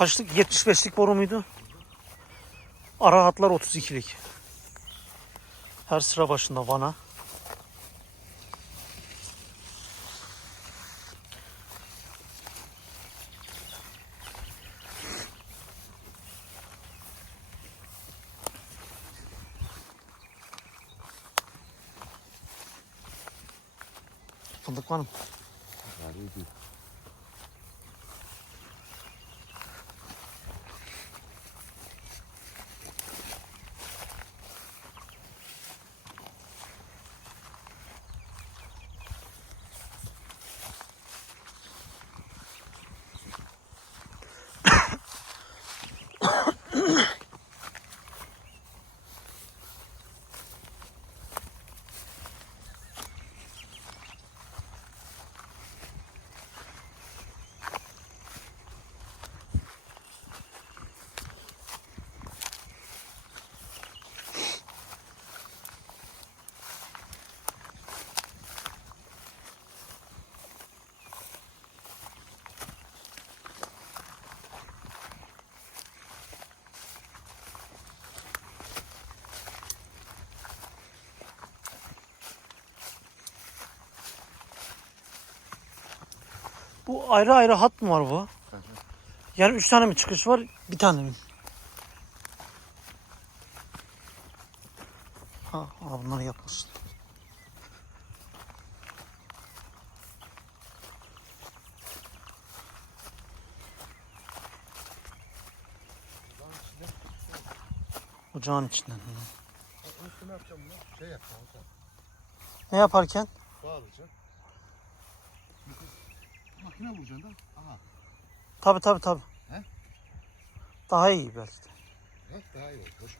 Kaçlık? 75'lik boru muydu? Ara hatlar 32'lik. Her sıra başında vana. Fındık var mı? Bu ayrı ayrı hat mı var bu? Yani üç tane mi çıkış var? Bir tane mi? Ha, bunları yapmışsın. Ocağın içinden. Üstüne yapacağım bunu. Şey yapacağım. Ne yaparken? Bağlayacağım. Makine vuracaksın da. Aha. Tabi tabi tabi. He? Daha iyi belki de. Bak daha iyi olur.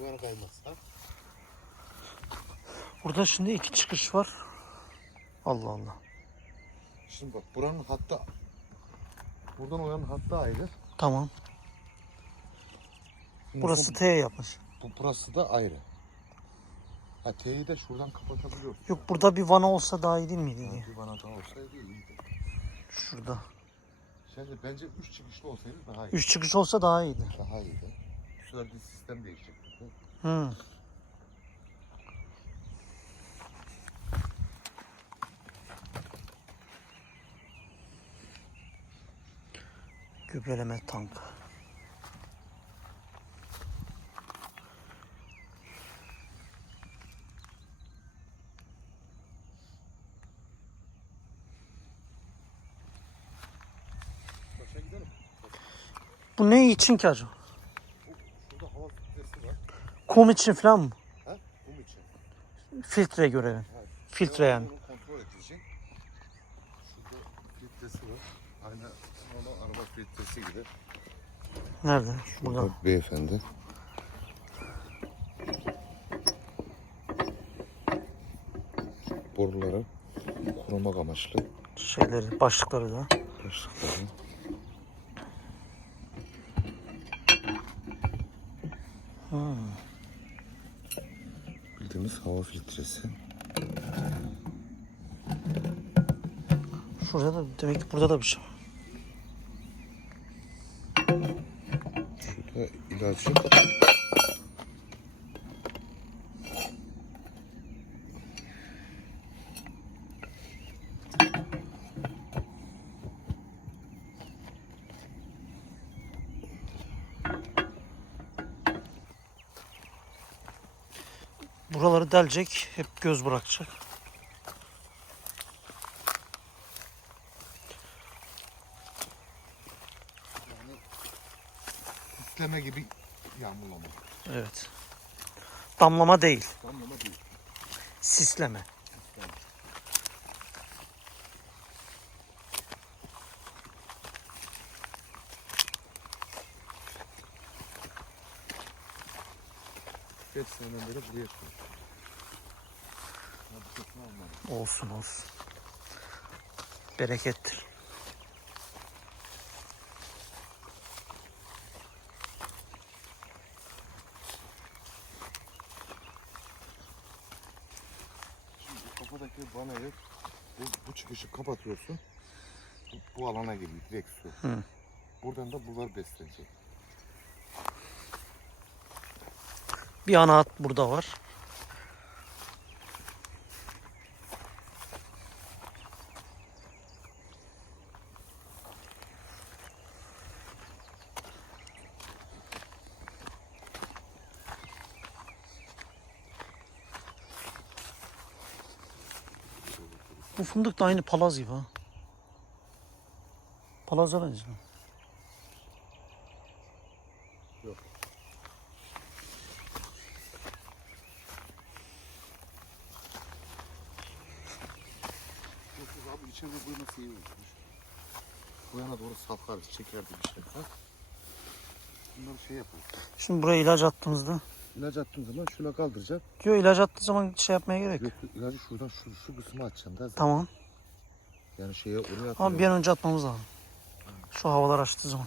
Bu yana kaymaz. Ha? Burada şimdi iki çıkış var. Allah Allah. Şimdi bak buranın hatta buradan o yanın hatta ayrı. Tamam. Şimdi Burası bu, T yapmış. bu, burası da ayrı. Ha T'yi de şuradan kapatabiliyorsun. Yok burada bir vana olsa daha iyi değil miydi? Diye. bir bana daha olsaydı iyiydi. Şurada. Şimdi bence üç çıkışlı olsaydı daha iyi. Üç çıkış olsa daha iyiydi. Daha iyiydi. Bu sefer bir sistem değişecekti. Hı. Gübreleme tankı. Bu ne için ki acaba? Şurada hava filtresi var. Kum için falan mı? Ha? Kum için. Filtre görevi. Filtre yani. Bunu kontrol edecek. Şurada filtresi var. Aynı normal araba filtresi gibi. Nerede? Burada. Beyefendi. Boruları korumak amaçlı Şeyleri, başlıkları da. başlıkları. Hı. Bildiğimiz hava filtresi. Şurada da demek ki burada da bir şey var. Şurada ilacı. Buraları delecek, hep göz bırakacak. Üstleme gibi yağmurlama. Evet. Damlama değil, Damlama değil. sisleme. Beş seneden beri buraya koydum. Olsun olsun. Berekettir. Şimdi kafadaki bu, bu çıkışı kapatıyorsun. Bu, bu alana geliyor direkt su. Hı. Buradan da bunlar beslenecek. Bir ana at burada var. Bu fındık da aynı palaz gibi ha. Palaza benziyor. Yok yok abi içeride koyması iyi olmuş. Bu yana doğru salkarız, çekerdi bir şey. Ha? Bunları şey yapalım. Şimdi buraya ilaç attığımızda İlaç attığın zaman şuna kaldıracak. Diyor ilaç attığı zaman şey yapmaya gerek yok. Yok ilacı şuradan şu, şu kısmı açacaksın da. Tamam. Yani şeye oraya Ama atacağım. bir an önce atmamız lazım. Şu havalar açtığı zaman.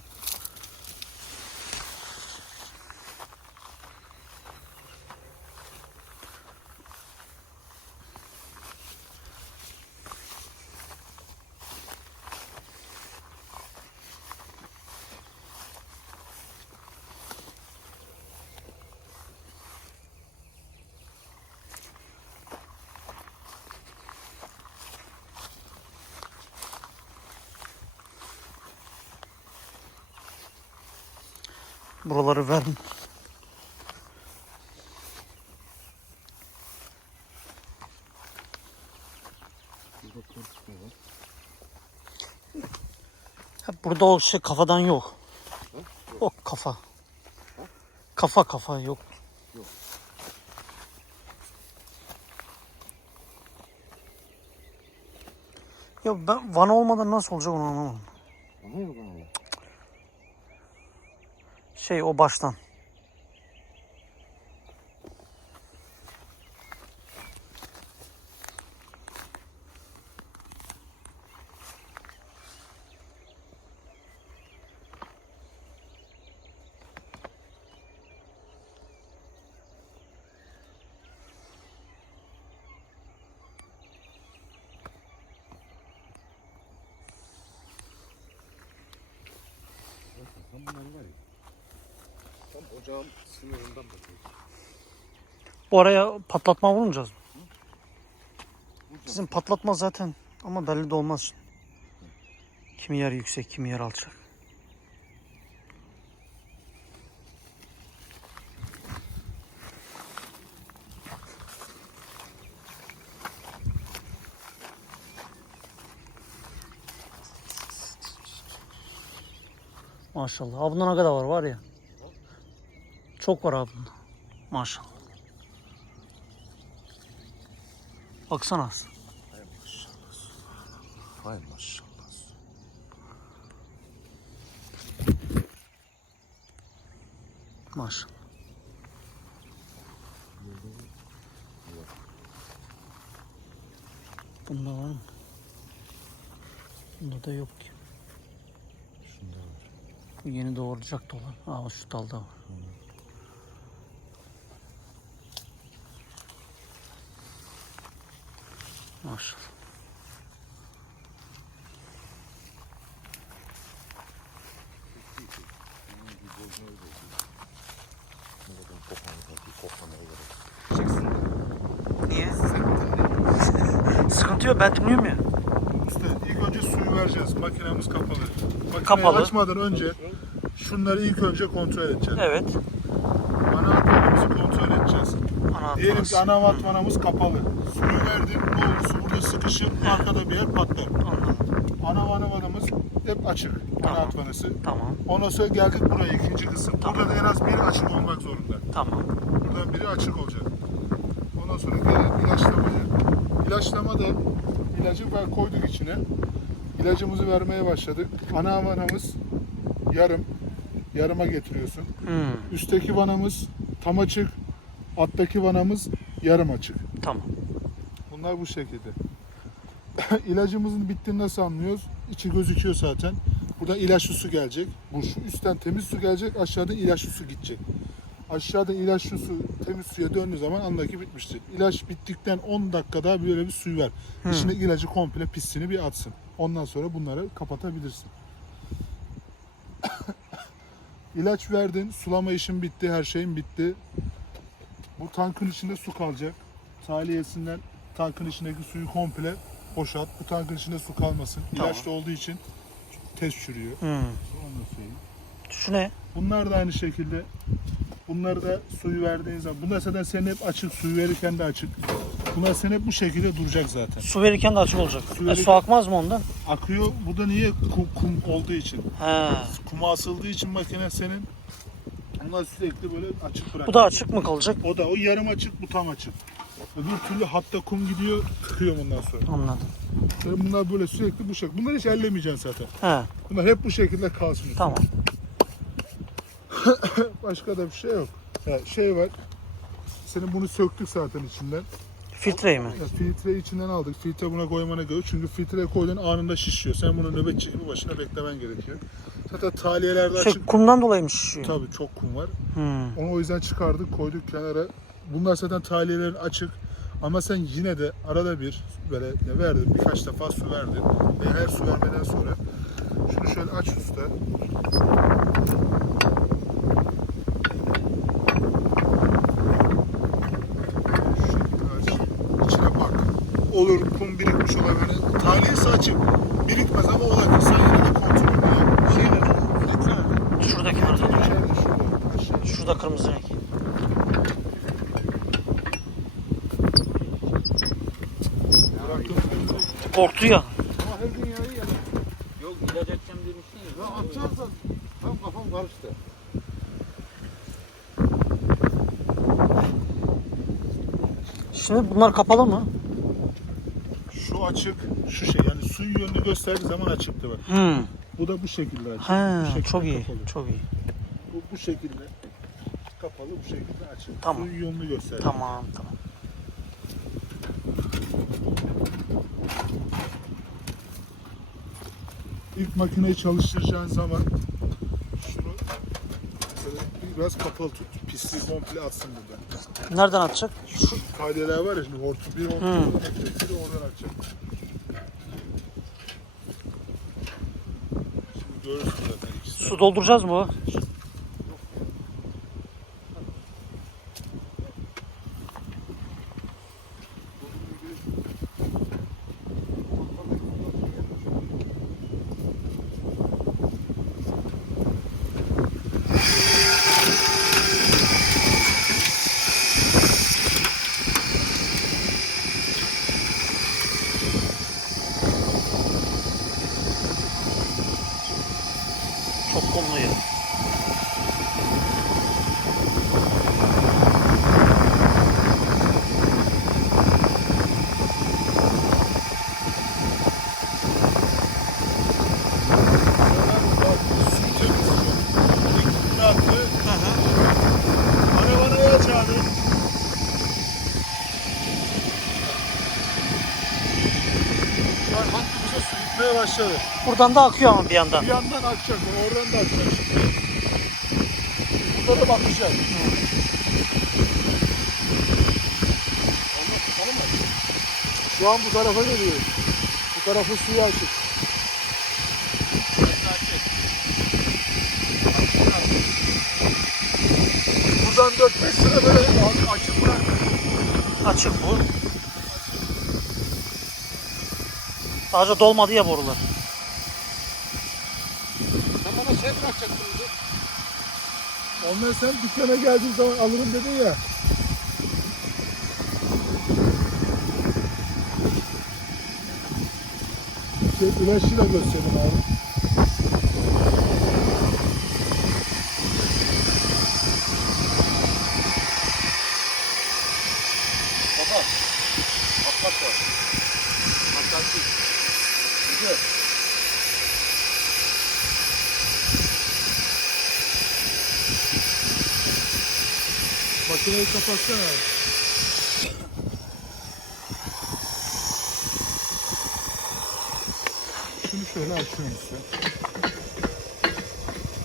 Buraları verin. Burada o şey kafadan yok. O kafa. Kafa kafa yok. Ya ben Van olmadan nasıl olacak onu anlamadım. Ama. Şey o baştan. Ocağın sınırından bakıyor. Oraya patlatma vurmayacağız mı? Bizim patlatma zaten ama belli de olmaz. şimdi. Kimi yer yüksek, kimi yer alçak. Maşallah. Abi bunda ne kadar var var ya. Çok var abi bunda. Maşallah. Baksana. Hay maşallah. Hay maşallah. Maşallah. Bunda var mı? Bunda da yok ki. Şunda var. Bu yeni doğuracak da olan. Aa şu dalda var. Maşallah. Niye? Sıkıntı yok ben dinliyorum ya. İşte ilk önce suyu vereceğiz. Makinemiz kapalı. Makineyi Kapalı. açmadan önce şunları ilk önce kontrol edeceğiz. Evet. Ana vatmanımızı kontrol edeceğiz. Ana Diyelim ki ana vatmanımız kapalı. Suyu verdim ne olur su burada sıkışır arkada bir yer patlar. Anladım. Ana vatmanımız hep açık. Ana Tamam. vatmanısı. Tamam. Ondan sonra geldik buraya ikinci kısım. Burada da en az biri açık olmak zorunda. Tamam. Buradan biri açık olacak. Ondan sonra gelelim ilaçlamaya. İlaçlama da ilacı koyduk içine. İlacımızı vermeye başladık. Ana vanamız yarım. Yarıma getiriyorsun. Hmm, Üstteki vanamız tam açık. Alttaki vanamız yarım açık. tamam. Bunlar bu şekilde. İlacımızın bittiğini nasıl anlıyoruz? İçi gözüküyor zaten. Burada ilaçlı su gelecek. Bu şu üstten temiz su gelecek, aşağıdan ilaçlı su gidecek. Aşağıdan ilaçlı su temiz suya döndüğü zaman anla ki bitmiştir. İlaç bittikten 10 dakika daha böyle bir suyu ver. İçine ilacı komple pisliğini bir atsın. Ondan sonra bunları kapatabilirsin. İlaç verdin, sulama işin bitti, her şeyin bitti. Bu tankın içinde su kalacak. Saliyesinden tankın içindeki suyu komple boşalt. Bu tankın içinde su kalmasın. Tamam. İlaçlı olduğu için tez çürüyor. Hmm. Onu da söyleyeyim. Şu ne? Bunlar da aynı şekilde. Bunları da suyu verdiğin zaman. Bunlar zaten senin hep açık. Suyu verirken de açık. Bunlar senin hep bu şekilde duracak zaten. Su verirken de açık olacak. Su E, verirken- su akmaz mı ondan? Akıyor. Bu da niye? Kum, kum olduğu için. He. Kuma asıldığı için makine senin bunlar sürekli böyle açık bırakıyor. Bu da açık mı kalacak? O da o yarım açık bu tam açık. Öbür türlü hatta kum gidiyor tıkıyor bundan sonra. Anladım. Ve bunlar böyle sürekli bu şekilde. Bunları hiç ellemeyeceksin zaten. He. Bunlar hep bu şekilde kalsın. Tamam. Başka da bir şey yok. Ha, şey var. Senin bunu söktük zaten içinden. Filtreyi mi? Ya, filtreyi içinden aldık. Filtre buna koymana göre. Çünkü filtreye koyduğun anında şişiyor. Sen bunu nöbetçi gibi başına beklemen gerekiyor. Zaten taliyelerde Şey, açık. kumdan dolayı mı şişiyor? Tabii çok kum var. Hmm. Onu o yüzden çıkardık, koyduk kenara. Bunlar zaten tahliyelerin açık. Ama sen yine de arada bir böyle ne verdin, birkaç defa su verdin. Ve her su vermeden sonra şunu şöyle aç usta. Olur kum birikmiş olabilir. Tahliyesi açık. Birikmez ama olabilir. Sen yine de kontrol et. Şuradaki. Aşağıda. Şurada kırmızı renk. Korktu ya. Ama her gün yağı yedim. Yok ilaç edeceğim demiştin ya. Ya atacaksan tam kafam karıştı. Şimdi bunlar kapalı mı? Şu açık, şu şey yani suyun yönünü gösterdiği zaman açıktı bak. Hmm. Bu da bu şekilde açık. He, bu şekilde çok iyi. kapalı. Çok iyi. Bu, bu şekilde kapalı, bu şekilde açık. Tamam. Suyun yönünü gösteriyor. Tamam tamam. İlk makineyi çalıştıracağın zaman şunu biraz kapalı tut. Pisliği komple atsın buradan. Nereden atacak? Şu kaydeler var ya şimdi hortum bir hortum Hmm. de oradan açacak. Şimdi görürsün zaten. Su dolduracağız mı? Çok kumlu ya. Suyu temizliyor. Ekibini attı. Arabanı aç abi. Şu an hattımıza su gitmeye başladı. Buradan da akıyor ama bir yandan. Bir yandan akacak, oradan da akacak. Burada da bakacak. Şu an bu tarafa geliyor. Bu tarafın suyu açık. Buradan 4-5 sıra böyle açık bırak. Açık bu. Sadece dolmadı ya borular. Sen bana şey bırakacaktın bizi. Ondan sen dükkana geldiğin zaman alırım dedin ya. Şey, ilaçıyla gösterdim abi. Makineyi kapatsana abi. Şunu şöyle açıyorum size.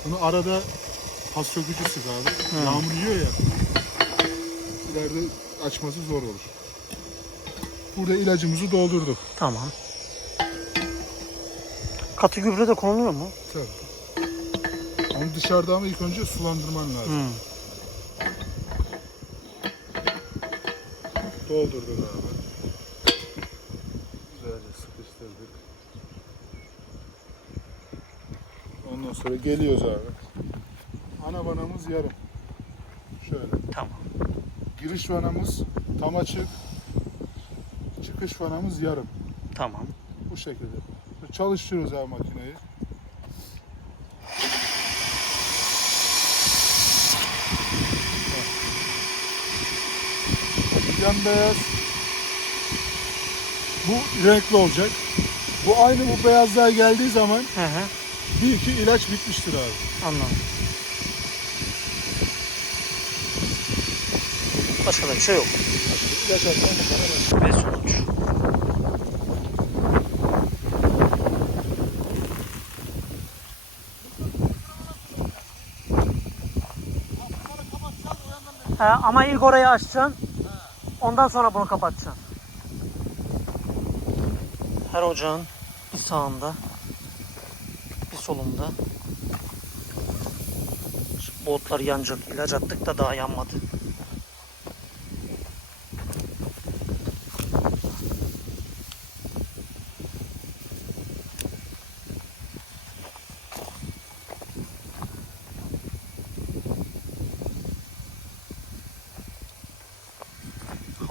Bunu arada pas sökücü sık abi. Yağmur yiyor ya. İleride açması zor olur. Burada ilacımızı doldurduk. Tamam. Katı gübre de konuluyor mu? Tabii. Onu dışarıda ama ilk önce sulandırman lazım. Hmm. Doldurduk abi. Güzelce sıkıştırdık. Ondan sonra geliyoruz abi. Ana vanamız yarım. Şöyle. Tamam. Giriş vanamız tam açık. Çıkış vanamız yarım. Tamam. Bu şekilde. Çalıştırıyoruz abi makineyi. Yan beyaz. Bu renkli olacak. Bu aynı bu beyazlığa geldiği zaman Hı hı. bil ki ilaç bitmiştir abi. Anladım. Başka da bir şey yok. İlaç atman bu kadar. Ve sonuç. He, ama ilk orayı açacaksın. Ondan sonra bunu kapatacaksın. Her ocağın bir sağında, bir solunda. Şu Botlar yanacak. İlaç attık da daha yanmadı.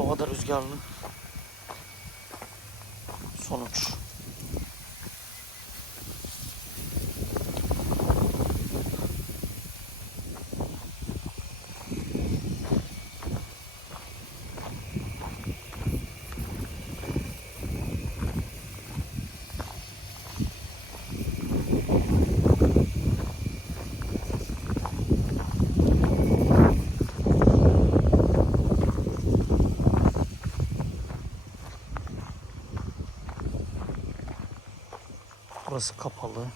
Hava da rüzgarlı. Sonuç. Burası kapalı.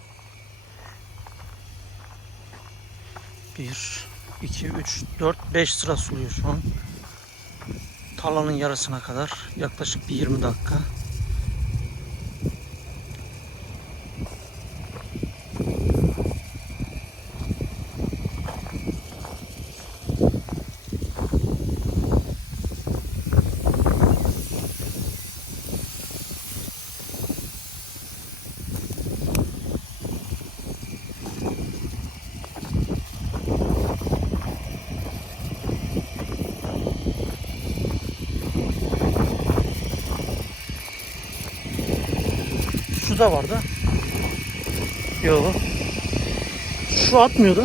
1, 2, 3, 4, 5 sıra suluyor şu an. Tarlanın yarısına kadar. Yaklaşık bir 20 dakika. Da vardı. Yok. Şu atmıyordu.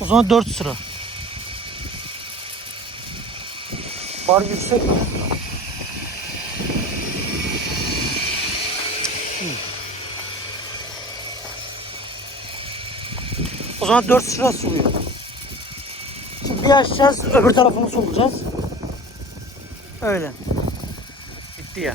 O zaman 4 sıra. Bar yüksek mi? O zaman 4 sıra suluyor. Şimdi bir açacağız, öbür tarafını solacağız. Öyle. Bitti ya.